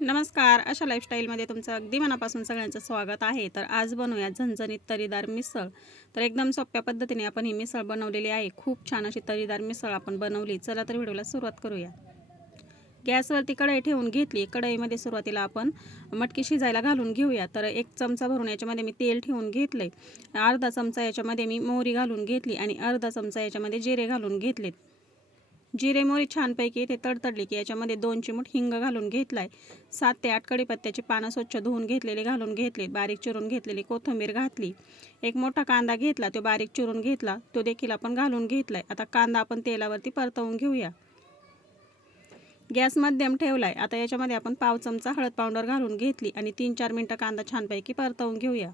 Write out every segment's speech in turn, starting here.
नमस्कार. अशा लाईफस्टाईलमध्ये तुमचं अगदी मनापासून सगळ्यांचं स्वागत आहे. तर आज बनवूया झणझणीत तरीदार मिसळ. तर एकदम सोप्या पद्धतीने आपण ही मिसळ बनवलेली आहे. खूप छान अशी तरीदार मिसळ आपण बनवली. चला तर व्हिडिओला सुरुवात करूया. गॅसवरती कढई ठेवून घेतली. कढईमध्ये सुरुवातीला आपण मटकी शिजायला घालून घेऊया. तर एक चमचा भरून याच्यामध्ये मी तेल ठेवून घेतले अर्धा चमचा याच्यामध्ये मी मोहरी घालून घेतली आणि अर्धा चमचा याच्यामध्ये जिरे घालून घेतलेत. जिरे मोहरी छानपैकी ते तडतडली की याच्यामध्ये दोन चिमूट हिंग घालून घेतलाय. सात ते आठ कडीपत्त्याची पानं स्वच्छ धुवून घेतलेले घालून घेतले बारीक चिरून घेतलेली कोथिंबीर घातली. एक मोठा कांदा घेतला तो बारीक चिरून घेतला तो देखील आपण घालून घेतलाय. आता कांदा आपण तेलावरती परतवून घेऊया. गॅस मध्यम ठेवलाय. आता याच्यामध्ये आपण पाव चमचा हळद पावडर घालून घेतली आणि तीन चार मिनटं कांदा छानपैकी परतवून घेऊया.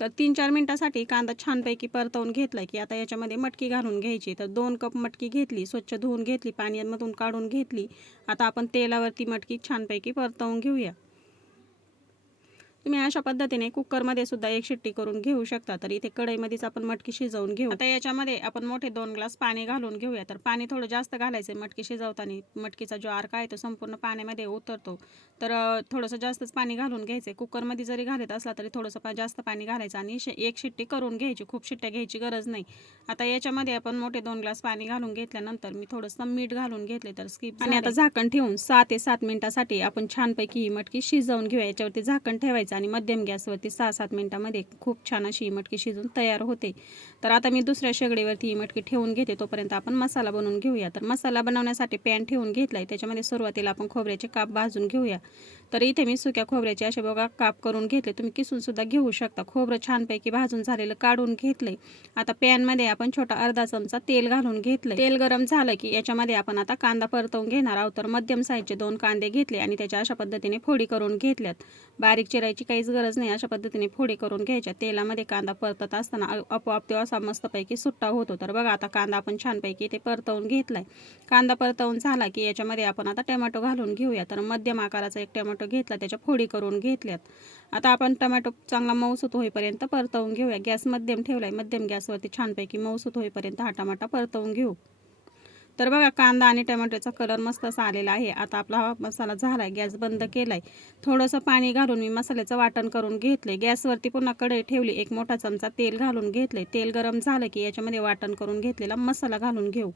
तर तीन चार मिनटासाठी कांदा छानपैकी परतवून घेतला की आता याच्यामध्ये मटकी घालून घ्यायची. तर दोन कप मटकी घेतली स्वच्छ धुवून घेतली पाण्यामधून काढून घेतली. आता आपण तेलावरती मटकी छानपैकी परतवून घेऊया. तुम्ही अशा पद्धतीने कुकरमध्ये सुद्धा एक शिट्टी करून घेऊ शकता. तर इथे कढईमध्येच आपण मटकी शिजवून घेऊ. आता याच्यामध्ये आपण मोठे दोन ग्लास पाणी घालून घेऊया. तर पाणी थोडं जास्त घालायचं मटकी शिजवताना. मटकीचा जो अर्क आहे तो संपूर्ण पाण्यामध्ये उतरतो. तर थोडंसं जास्तच पाणी घालून घ्यायचं कुकरमध्ये जरी घालत असला तरी थोडंसं जास्त पाणी घालायचं आणि एक शिट्टी करून घ्यायची. खूप शिट्ट्या घ्यायची गरज नाही. आता याच्यामध्ये आपण मोठे दोन ग्लास पाणी घालून घेतल्यानंतर मी थोडंसं मीठ घालून घेतले तर स्किप आणि आता झाकण ठेवून सहा ते सात मिनिटासाठी आपण छानपैकी ही मटकी शिजवून घेऊया. याच्यावरती झाकण ठेवायचं आणि मध्यम गॅसवरती सहा सात मिनिटामध्ये खूप छान अशी ही मटकी शिजून तयार होते. तर आता मी दुसऱ्या शेगडीवरती ही मटकी ठेवून घेते. तोपर्यंत आपण मसाला बनवून घेऊया. तर मसाला बनवण्यासाठी पॅन ठेवून घेतलाय. त्याच्यामध्ये सुरुवातीला आपण खोबऱ्याचे काप भाजून घेऊया. तर इथे मी सुक्या खोबऱ्याचे असे बघा काप करून घेतले. तुम्ही किसूनसुद्धा घेऊ शकता. खोबरं छानपैकी भाजून झालेलं काढून घेतलंय. आता पॅनमध्ये आपण छोटा अर्धा चमचा तेल घालून घेतलंय. तेल गरम झालं की याच्यामध्ये आपण आता कांदा परतवून घेणार आहोत. तर मध्यम साईजचे दोन कांदे घेतले आणि त्याच्या अशा पद्धतीने फोडी करून घेतल्यात. बारीक चिरायची काहीच गरज नाही. अशा पद्धतीने फोडी करून घ्यायच्या. तेलामध्ये कांदा परतत असताना आपोआप तो असा मस्तपैकी सुट्टा होतो तर बघा आता कांदा आपण छानपैकी ते परतवून घेतलाय. कांदा परतवून झाला की याच्यामध्ये आपण आता टमॅटो घालून घेऊया. तर मध्यम आकाराचा एक टमॅटो घेतला त्याच्या फोडी करून घेतल्यात. आता आपण टमॅटो चांगला मऊसूत होईपर्यंत परतवून घेऊया. गॅस मध्यम ठेवलाय. मध्यम गॅसवरती छानपैकी मऊसूत होईपर्यंत हा टमाटा परतवून घेऊ. तर बघा कांदा आणि टोमॅटोचा कलर मस्त असा आलेला आहे. आता आपला हा मसाला झाला आहे गॅस बंद केला आहे थोडंसं पाणी घालून मी मसाल्याचं वाटण करून घेतले गॅसवरती पुन्हा कढई ठेवली एक मोठा चमचा तेल घालून घेतले तेल गरम झालं की याच्यामध्ये वाटण करून घेतलेला मसाला घालून घेऊ.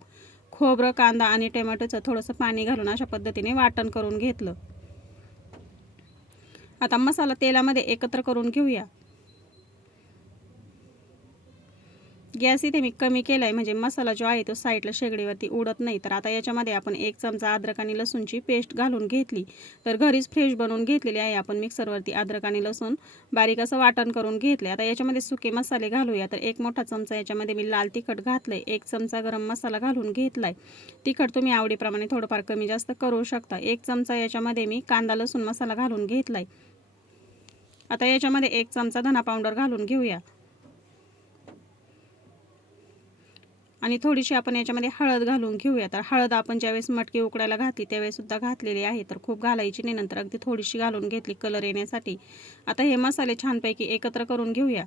खोबरं कांदा आणि टमॅटोचं थोडंसं पाणी घालून अशा पद्धतीने वाटण करून घेतलं. आता मसाला तेलामध्ये एकत्र करून घेऊया. गॅस इथे मी कमी केला आहे म्हणजे मसाला जो आहे तो साईडला शेगडीवरती उडत नाही. तर आता याच्यामध्ये आपण एक चमचा अद्रक आणि लसूणची पेस्ट घालून घेतली. तर घरीच फ्रेश बनवून घेतलेली आहे आपण मिक्सरवरती अद्रक आणि लसूण. बारीक असं वाटण करून घेतले आता याच्यामध्ये सुके मसाले घालूया. तर एक मोठा चमचा याच्यामध्ये मी लाल तिखट घातलंय. एक चमचा गरम मसाला घालून घेतलाय. तिखट तुम्ही आवडीप्रमाणे थोडंफार कमी जास्त करू शकता. एक चमचा याच्यामध्ये मी कांदा लसूण मसाला घालून घेतलाय. आता याच्यामध्ये एक चमचा धना पावडर घालून घेऊया. आणि थोडीशी आपण याच्यामध्ये हळद घालून घेऊया. तर हळद आपण ज्यावेळेस मटकी उकडायला घातली त्यावेळेस सुद्धा घातलेली आहे. तर खूप घालायची नाही नंतर अगदी थोडीशी घालून घेतली कलर येण्यासाठी. आता हे मसाले छानपैकी एकत्र करून घेऊया.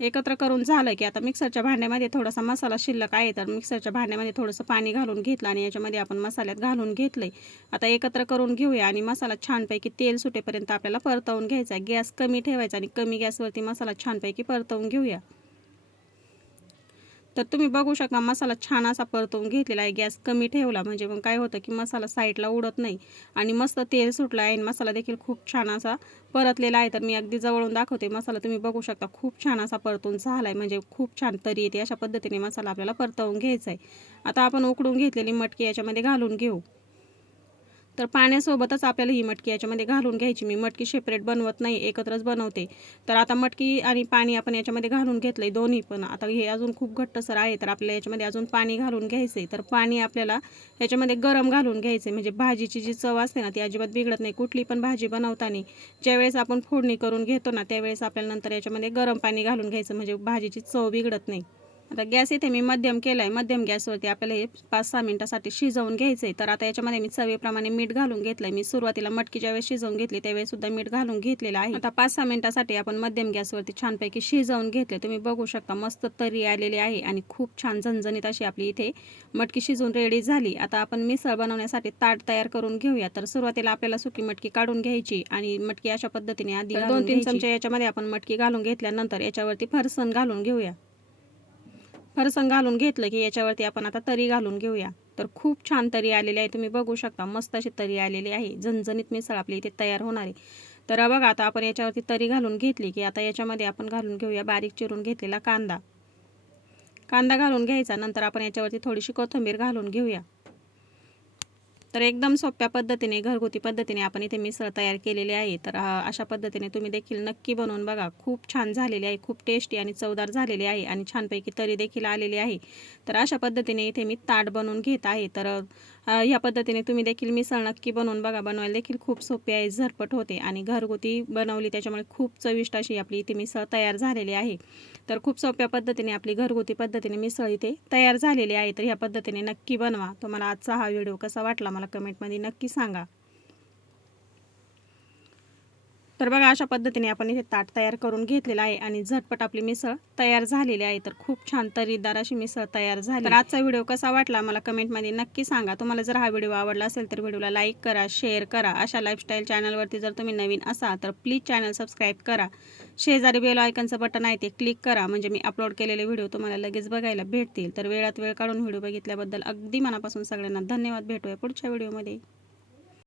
एकत्र करून झालं की आता मिक्सरच्या भांड्यामध्ये थोडासा मसाला शिल्लक आहे तर मिक्सरच्या भांड्यामध्ये थोडंसं पाणी घालून घेतलं आणि याच्यामध्ये आपण मसाल्यात घालून घेतलं आता एकत्र करून घेऊया आणि मसाला छानपैकी तेल सुटेपर्यंत आपल्याला परतवून घ्यायचा आहे. गॅस कमी ठेवायचा आणि कमी गॅसवरती मसाला छानपैकी परतवून घेऊया. तर तुम्ही बघू शकता मसाला छान असा परतवून घेतलेला आहे. गॅस कमी ठेवला म्हणजे मग काय होतं की मसाला साईडला उडत नाही आणि मस्त तेल सुटलं आहे. आणि मसाला देखील खूप छान असा परतलेला आहे. तर मी अगदी जवळून दाखवते मसाला तुम्ही बघू शकता खूप छान असा परतून झाला आहे. म्हणजे खूप छान तरी येते अशा पद्धतीने मसाला आपल्याला परतवून घ्यायचा आहे. आता आपण उकडून घेतलेली मटकी याच्यामध्ये घालून घेऊ. तर पाण्यासोबतच आपल्याला ही मटकी याच्यामध्ये घालून घ्यायची. मी मटकी सेपरेट बनवत नाही एकत्रच बनवते. तर आता मटकी आणि पाणी आपण याच्यामध्ये घालून घेतलंय दोन्ही पण. आता हे अजून खूप घट्टसर आहे तर आपल्याला याच्यामध्ये अजून पाणी घालून घ्यायचं आहे तर पाणी आपल्याला याच्यामध्ये गरम घालून घ्यायचं म्हणजे भाजीची जी चव असते ना ती अजिबात बिघडत नाही. कुठली पण भाजी बनवताना ज्यावेळेस आपण फोडणी करून घेतो ना त्यावेळेस आपल्याला नंतर याच्यामध्ये गरम पाणी घालून घ्यायचं. म्हणजे भाजीची चव बिघडत नाही. आता गॅस इथे मी मध्यम केला आहे मध्यम गॅसवरती आपल्याला हे पाच सहा मिनटासाठी शिजवून घ्यायचं आहे तर आता याच्यामध्ये मी चवीप्रमाणे मीठ घालून घेतलं आहे मी सुरुवातीला मटकी ज्यावेळेस शिजवून घेतली त्यावेळेस सुद्धा मीठ घालून घेतलेलं आहे. आता पाच सहा मिनटासाठी आपण मध्यम गॅसवरती छानपैकी शिजवून घेतले तुम्ही बघू शकता मस्त तरी आलेली आहे आणि खूप छान झणझणीत अशी आपली इथे मटकी शिजून रेडी झाली. आता आपण मिसळ बनवण्यासाठी ताट तयार करून घेऊया. तर सुरुवातीला आपल्याला सुकी मटकी काढून घ्यायची आणि मटकी अशा पद्धतीने आधी दोन तीन चमचे याच्यामध्ये आपण मटकी घालून घेतल्यानंतर याच्यावरती फरसण घालून घेऊया. फरसण घालून घेतलं की याच्यावरती आपण आता तरी घालून घेऊया. तर खूप छान तरी आलेली आहे. तुम्ही बघू शकता मस्त अशी तरी आलेली आहे. झणझणीत मिसळ आपली इथे तयार होणार आहे. तर बघा आता आपण याच्यावरती तरी घालून घेतली की आता याच्यामध्ये आपण घालून घेऊया बारीक चिरून घेतलेला कांदा. कांदा घालून घ्यायचा. नंतर आपण याच्यावरती थोडीशी कोथिंबीर घालून घेऊया. तर एकदम सोप्या पद्धतीने घरगुती पद्धतीने आपण इथे मिसळ तयार केलेली आहे. तर अशा पद्धतीने तुम्ही देखील नक्की बनवून बघा. खूप छान झालेली आहे खूप टेस्टी आणि चवदार झालेली आहे आणि छानपैकी तरी देखील आलेली आहे. तर अशा पद्धतीने इथे मी ताट बनवून घेत आहे. तर ह्या पद्धतीने तुम्ही देखील मिसळ नक्की बनवून बघा. बनवायला देखील खूप सोपी आहे झरपट होते आणि घरगुती बनवली त्याच्यामुळे खूप चविष्ट अशी आपली इथे मिसळ तयार झालेली आहे. तर खूप सोप्या पद्धतीने आपली घरगुती पद्धतीने मिसळ इथे तयार झालेली आहे. तर ह्या पद्धतीने नक्की बनवा. तुम्हाला आजचा हा व्हिडिओ कसा वाटला मला कमेंटमध्ये नक्की सांगा. तर बघा अशा पद्धतीने आपण इथे ताट तयार करून घेतलेलं आहे आणि झटपट आपली मिसळ तयार झालेली आहे. तर खूप छान तरीदार अशी मिसळ तयार झाली. तर आजचा व्हिडिओ कसा वाटला मला कमेंटमध्ये नक्की सांगा. तुम्हाला जर हा व्हिडिओ आवडला असेल तर व्हिडिओला लाईक करा शेअर करा. अशा लाईफस्टाईल चॅनलवरती जर तुम्ही नवीन असाल तर प्लीज चॅनल सबस्क्राईब करा. शेजारी बेल आयकनचं बटन आहे ते क्लिक करा. म्हणजे मी अपलोड केलेले व्हिडिओ तुम्हाला लगेच बघायला भेटतील. तर वेळात वेळ काढून व्हिडिओ बघितल्याबद्दल अगदी मनापासून सगळ्यांना धन्यवाद. भेटूया पुढच्या व्हिडिओमध्ये